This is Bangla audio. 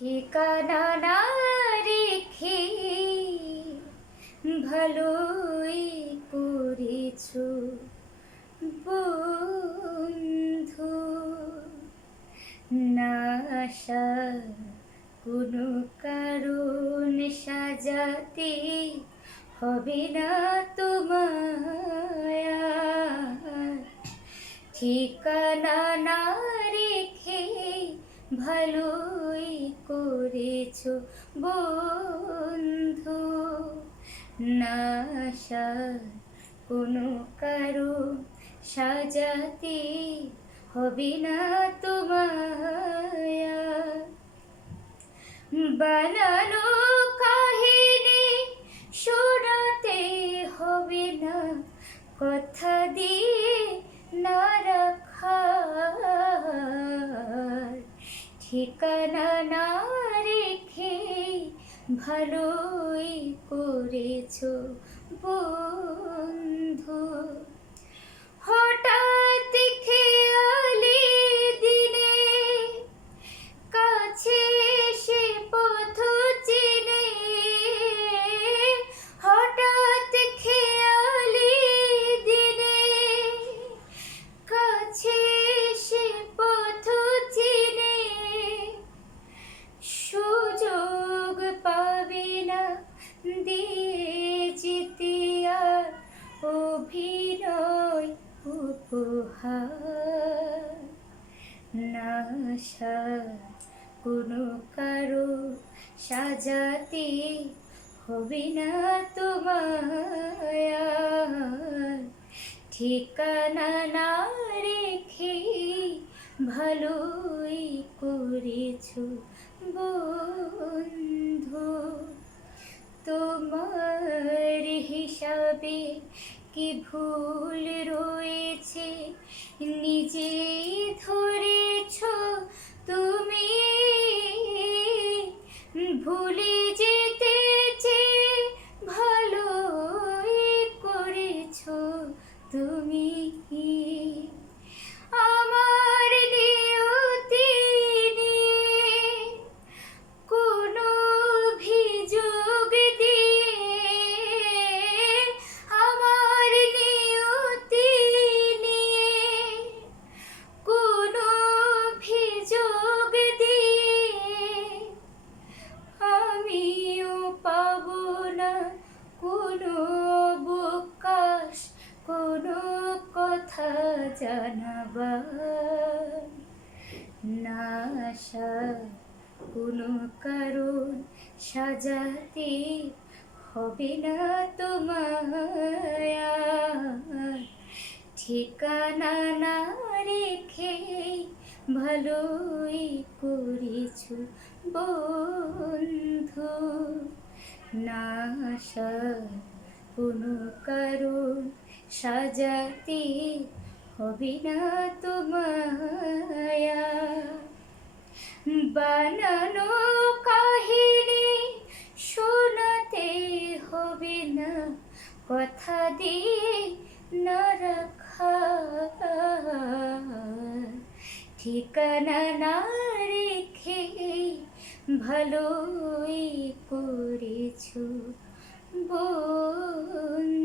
ঠিকানা না রেখে ভালোই করেছো বন্ধু। না আসার কোনো কারণ সাজাতে হবে না তোমায় আর। ঠিকানা না রেখে ভালোই করেছো বন্ধু। না আসার কোনো কারণ সাজাতে হবে না তোমায় আর। বানানো কাহিনী শোনাতে হবে না, কথা দিয়ে না রাখার। ঠিকানা না রেখে ভালোই করেছো বন্ধু। হঠাৎ খেয়ালি দিনে কাছে সে পথ চিনে, হঠাৎ খেয়ালি দিনে কাছে সে পথ চিনে। সুযোগ পাবে না দিয়ে যেতে আর অভিনয় উপহার। না আসার কোনো কারণ সাজাতে হবে না তোমায় আর। ঠিকানা না রেখে ভালোই করেছো বন্ধু। তোমার হিসাবে কি ভুল রয়েছে নিজেই ধরেছো তুমি। ভুলে যেতে চেয়ে ভালোই করেছো তুমি। আমার নিয়তি নিয়ে কোনো অভিযোগ দিয়ে, আমার নিয়তি নিয়ে কোনো অভিযোগ দিয়ে আমিও পাবো না কোনো অবকাশ, কোনো কথা জানাবার। না আসার কোনো কারণ সাজাতে হবে না তোমায় আর। ঠিকানা না রেখে ভালোই করেছো বন্ধু। না আসার কোনো কারণ সাজাতে হবে না তোমায় আর। বানানো কাহিনী শোনাতে হবে না, কথা দিয়ে না রাখার। ঠিকানা না রেখে ভালোই করেছো বন্ধু।